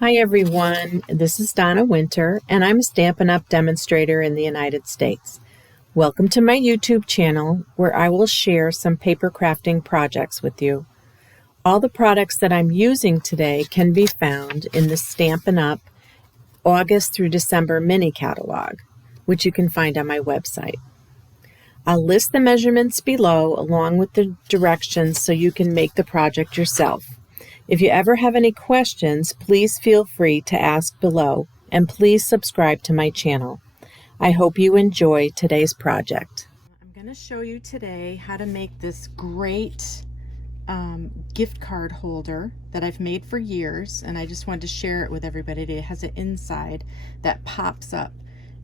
Hi everyone, this is Donna Winter and I'm a Stampin' Up! Demonstrator in the United States. Welcome to my YouTube channel where I will share some paper crafting projects with you. All the products that I'm using today can be found in the Stampin' Up! August through December mini catalog, which you can find on my website. I'll list the measurements below along with the directions so you can make the project yourself. If you ever have any questions, please feel free to ask below, and please subscribe to my channel. I hope you enjoy today's project. I'm going to show you today how to make this great gift card holder that I've made for years, and I just wanted to share it with everybody. It has an inside that pops up.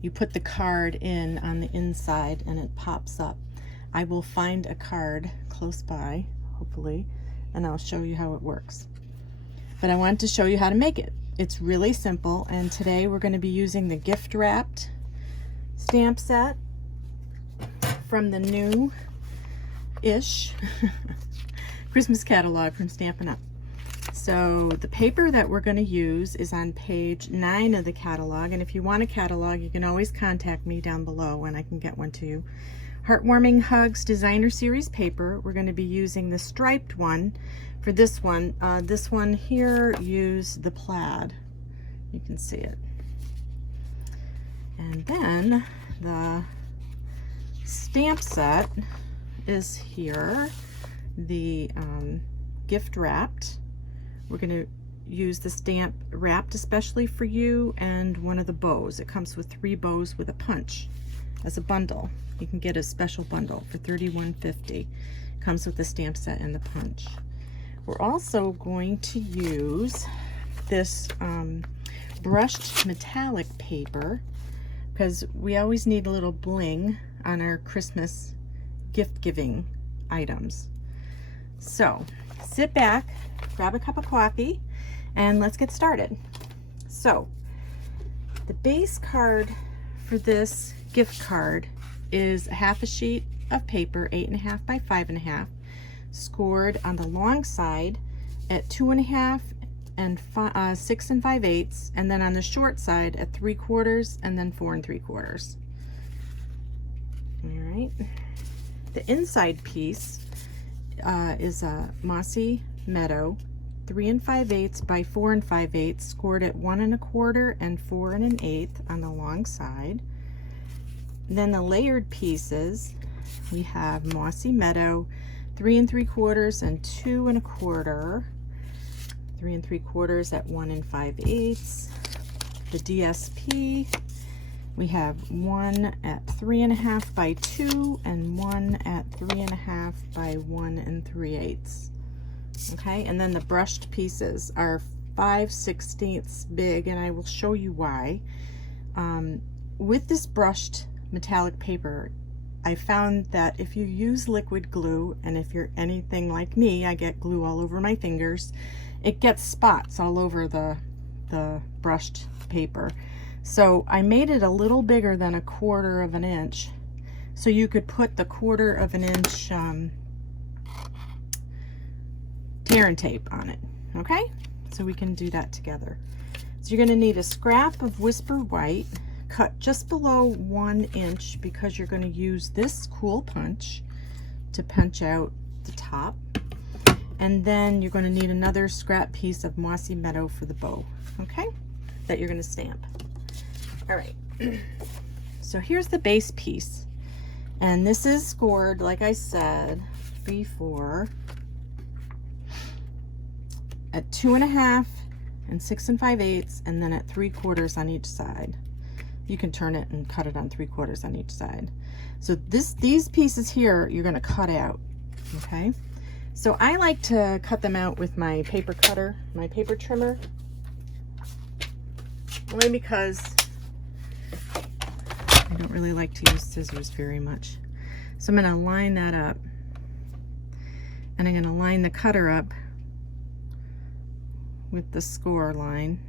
You put the card in on the inside and it pops up. I will find a card close by, hopefully, and I'll show you how it works. But I wanted to show you how to make it. It's really simple, and today we're going to be using the gift wrapped stamp set from the new-ish Christmas catalog from Stampin' Up. So the paper that we're going to use is on page 9 of the catalog, and if you want a catalog you can always contact me down below and I can get one to you. Heartwarming Hugs Designer Series paper. We're going to be using the striped one. For this one here, use the plaid. You can see it. And then the stamp set is here, the gift wrapped. We're going to use the stamp wrapped especially for you, and one of the bows. It comes with 3 bows with a punch as a bundle. You can get a special bundle for $31.50. Comes with the stamp set and the punch. We're also going to use this brushed metallic paper because we always need a little bling on our Christmas gift giving items. So sit back, grab a cup of coffee, and let's get started. So the base card for this gift card is half a sheet of paper, 8.5 by 5.5, scored on the long side at 2.5 and 6 5/8, and then on the short side at 3/4 and then 4 3/4. All right. The inside piece is a Mossy Meadow 3 5/8 by 4 5/8, scored at 1 1/4 and 4 1/8 on the long side. Then the layered pieces, we have Mossy Meadow 3 3/4 and 2 1/4, 3 3/4 at 1 5/8. The DSP, we have one at 3.5 by 2 and one at 3.5 by 1 3/8. Okay, and then the brushed pieces are 5/16 big, and I will show you why. With this brushed metallic paper, I found that if you use liquid glue, and if you're anything like me, I get glue all over my fingers, it gets spots all over the brushed paper. So I made it a little bigger than 1/4 inch, so you could put the 1/4 inch tear and tape on it. Okay, so we can do that together. So you're going to need a scrap of Whisper White, cut just below 1 inch, because you're going to use this cool punch to punch out the top. And then you're going to need another scrap piece of Mossy Meadow for the bow, okay, that you're going to stamp. All right, so here's the base piece, and this is scored, like I said before, at 2.5 and 6 5/8, and then at 3/4 on each side. You can turn it and cut it on 3/4 on each side. So these pieces here you're going to cut out. Okay, so I like to cut them out with my paper cutter, my paper trimmer, only because I don't really like to use scissors very much. So I'm going to line that up, and I'm going to line the cutter up with the score line,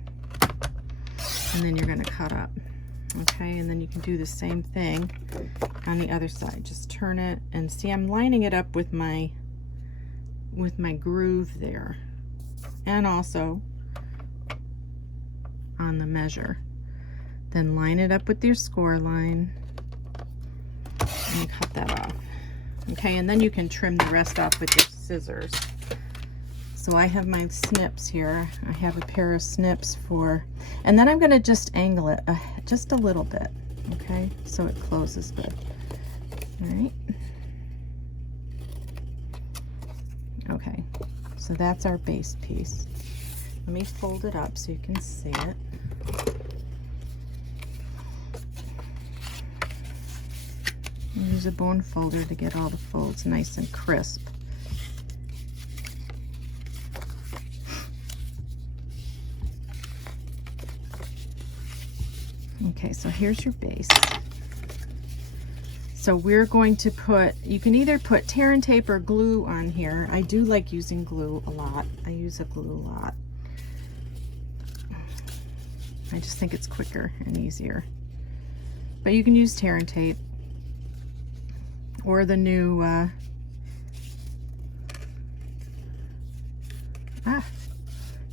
and then you're going to cut up. Okay, and then you can do the same thing on the other side. Just turn it, and see, I'm lining it up with my groove there, and also on the measure. Then line it up with your score line and cut that off. Okay, and then you can trim the rest off with your scissors. So I have my snips here. I have a pair of snips for, and then I'm going to just angle it just a little bit, okay, so it closes good. All right. Okay, so that's our base piece. Let me fold it up so you can see it. Use a bone folder to get all the folds nice and crisp. Okay, so here's your base. So we're going to put, you can either put tear and tape or glue on here. I do like using glue a lot. I use a glue a lot. I just think it's quicker and easier. But you can use tear and tape or the new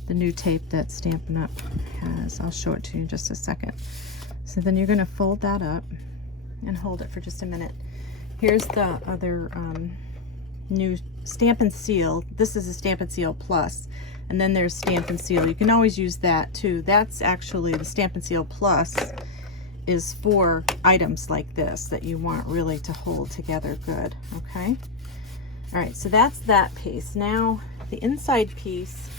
the new tape that Stampin' Up has. I'll show it to you in just a second. So then you're going to fold that up and hold it for just a minute. Here's the other new Stampin' Seal. This is a Stampin' Seal Plus, and then there's Stampin' Seal. You can always use that too. That's actually the Stampin' Seal Plus is for items like this that you want really to hold together good. Okay. All right. So that's that piece. Now the inside piece.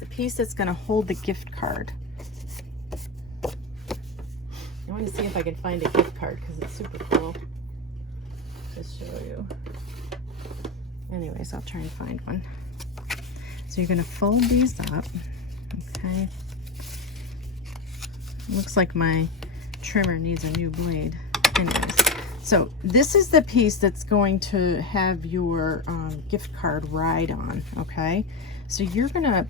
The piece that's going to hold the gift card. I want to see if I can find a gift card because it's super cool to show you. Anyways, I'll try and find one. So you're going to fold these up. Okay. Looks like my trimmer needs a new blade. Anyways, so this is the piece that's going to have your gift card ride on. Okay. So you're going to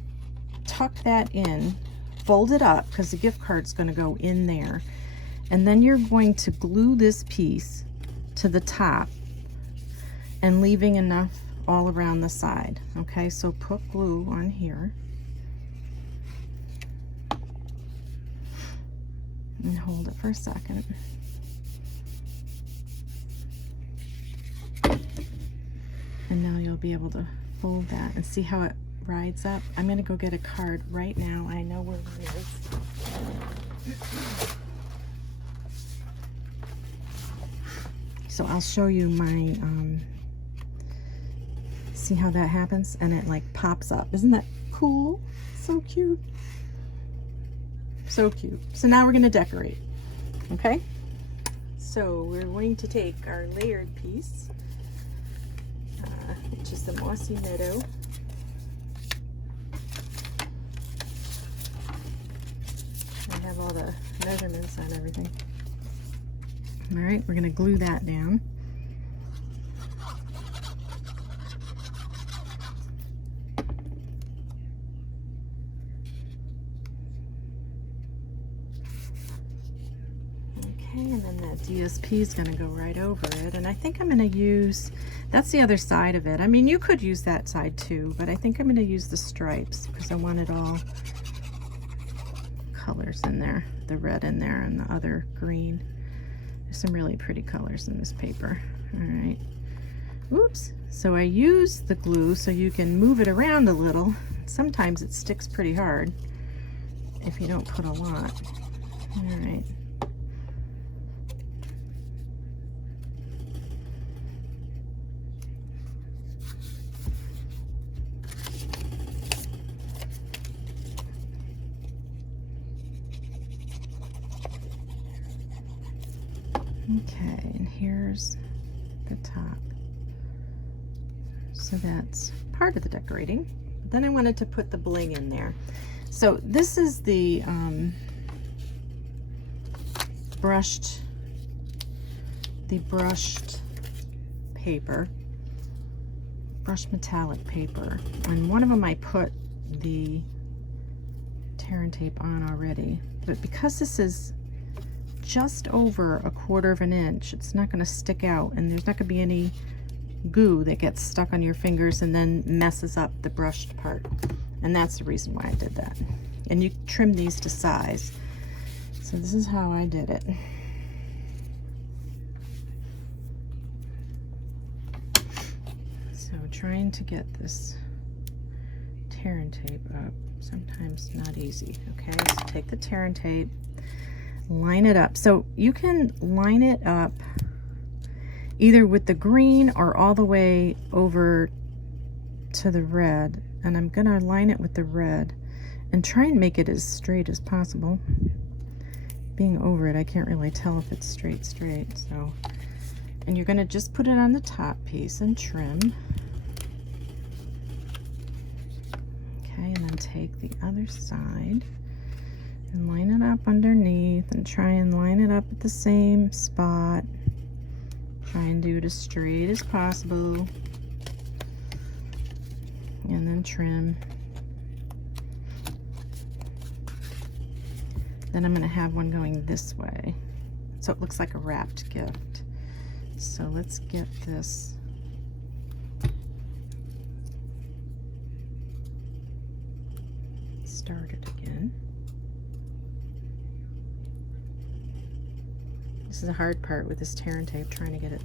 tuck that in, fold it up because the gift card's going to go in there, and then you're going to glue this piece to the top and leaving enough all around the side. Okay, so put glue on here and hold it for a second. And now you'll be able to fold that and see how it rides up. I'm going to go get a card right now. I know where it is. So I'll show you my, see how that happens? And it like pops up. Isn't that cool? So cute. So cute. So now we're going to decorate. Okay? So we're going to take our layered piece, which is the Mossy Meadow. I have all the measurements on everything. All right, we're going to glue that down. Okay, and then that DSP is going to go right over it. And I think I'm going to use, that's the other side of it. I mean, you could use that side too, but I think I'm going to use the stripes because I want it all colors in there, the red in there and the other green. There's some really pretty colors in this paper. All right. Oops. So I use the glue so you can move it around a little. Sometimes it sticks pretty hard if you don't put a lot. All right. Okay, and here's the top. So that's part of the decorating. Then I wanted to put the bling in there. So this is the brushed paper, brushed metallic paper. On one of them I put the tear and tape on already, but because this is just over 1/4 of an inch, it's not going to stick out, and there's not going to be any goo that gets stuck on your fingers and then messes up the brushed part. And that's the reason why I did that. And you trim these to size. So this is how I did it. So trying to get this tear and tape up, sometimes not easy. Okay, so take the tear and tape, line it up. So you can line it up either with the green or all the way over to the red. And I'm gonna line it with the red and try and make it as straight as possible. Being over it, I can't really tell if it's straight, so. And you're gonna just put it on the top piece and trim. Okay, and then take the other side and line it up underneath and try and line it up at the same spot. Try and do it as straight as possible. And then trim. Then I'm going to have one going this way, so it looks like a wrapped gift. So let's get this started again. This is the hard part with this tear and tape, trying to get it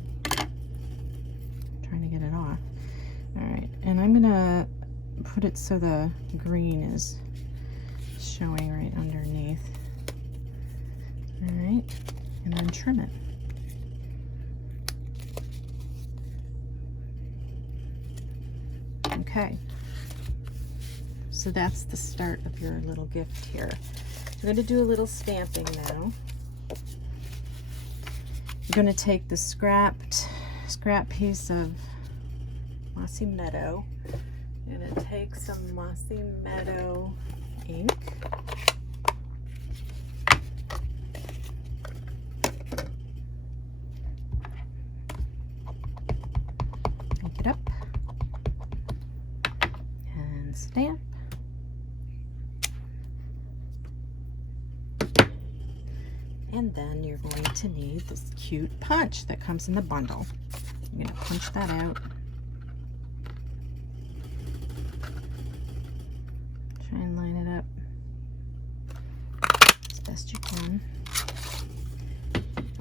off. All right, and I'm gonna put it so the green is showing right underneath. All right, and then trim it. Okay, so that's the start of your little gift here. We're going to do a little stamping now. You're going to take the scrap piece of Mossy Meadow. I'm going to take some Mossy Meadow ink. Ink it up. And stamp. And then you're going to need this cute punch that comes in the bundle. I'm going to punch that out. Try and line it up as best you can.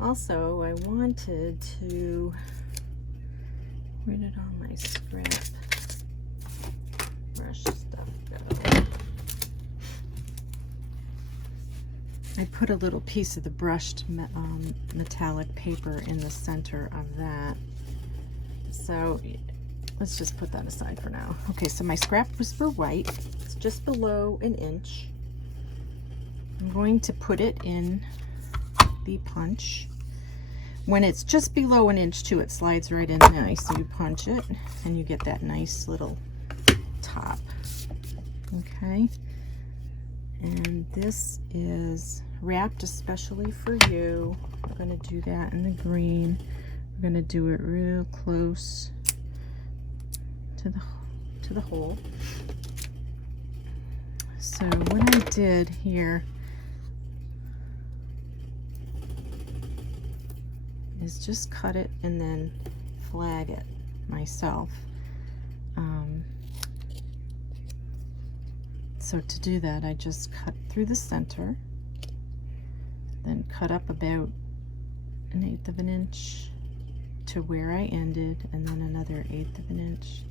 Also, I wanted to, where did all my scrap brush stuff go? I put a little piece of the brushed metallic paper in the center of that. So let's just put that aside for now. Okay, so my scrap was for white. It's just below an inch. I'm going to put it in the punch. When it's just below an inch too, it slides right in nice. So you punch it and you get that nice little top. Okay. And this is wrapped especially for you. We're going to do that in the green. We're going to do it real close to the hole. So what I did here is just cut it and then flag it myself. So to do that, I just cut through the center, then cut up about 1/8 of an inch to where I ended, and then another 1/8 of an inch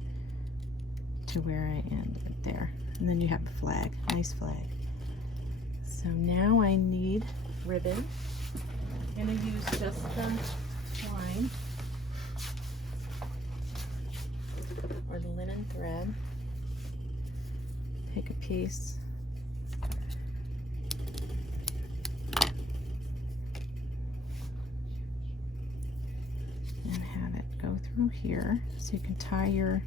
to where I ended there. And then you have a flag, nice flag. So now I need ribbon. I'm going to use just the twine or the linen thread. Take a piece and have it go through here so you can tie your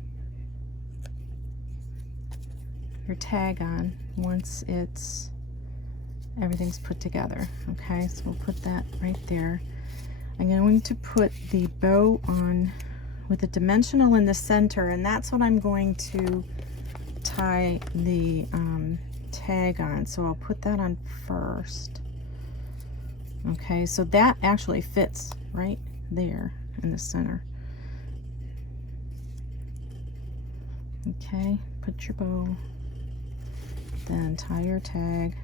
tag on once everything's put together. Okay, so we'll put that right there. I'm going to put the bow on with a dimensional in the center, and that's what I'm going to tie the tag on. So I'll put that on first. Okay, so that actually fits right there in the center. Okay, put your bow, then tie your tag.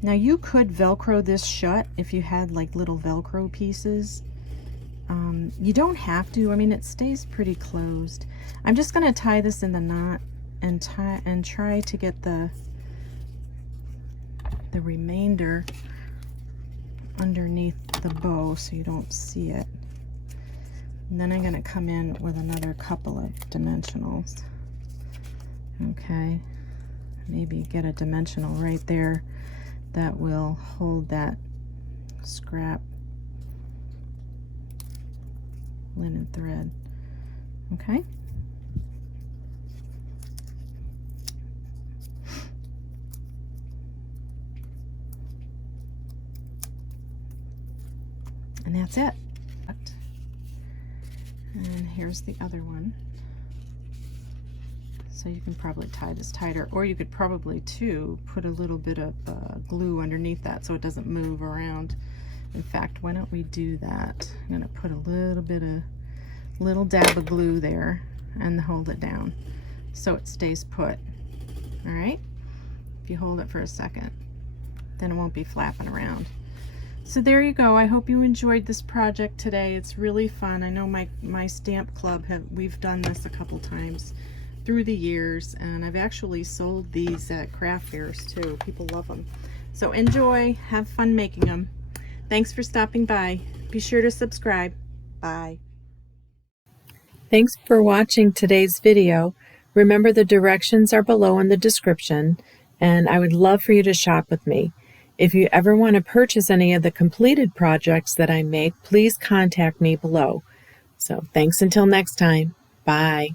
Now you could Velcro this shut if you had like little Velcro pieces. You don't have to. I mean, it stays pretty closed. I'm just going to tie this in the knot and try to get the remainder underneath the bow so you don't see it. And then I'm going to come in with another couple of dimensionals. Okay, maybe get a dimensional right there that will hold that scrap linen thread. Okay. And that's it. And here's the other one. So you can probably tie this tighter, or you could probably too put a little bit of glue underneath that so it doesn't move around. In fact, why don't we do that? I'm going to put a little dab of glue there and hold it down so it stays put. All right? If you hold it for a second, then it won't be flapping around. So there you go. I hope you enjoyed this project today. It's really fun. I know my stamp club, we've done this a couple times through the years, and I've actually sold these at craft fairs too. People love them. So enjoy, have fun making them. Thanks for stopping by. Be sure to subscribe. Bye. Thanks for watching today's video. Remember, the directions are below in the description, and I would love for you to shop with me. If you ever want to purchase any of the completed projects that I make, please contact me below. So thanks until next time. Bye.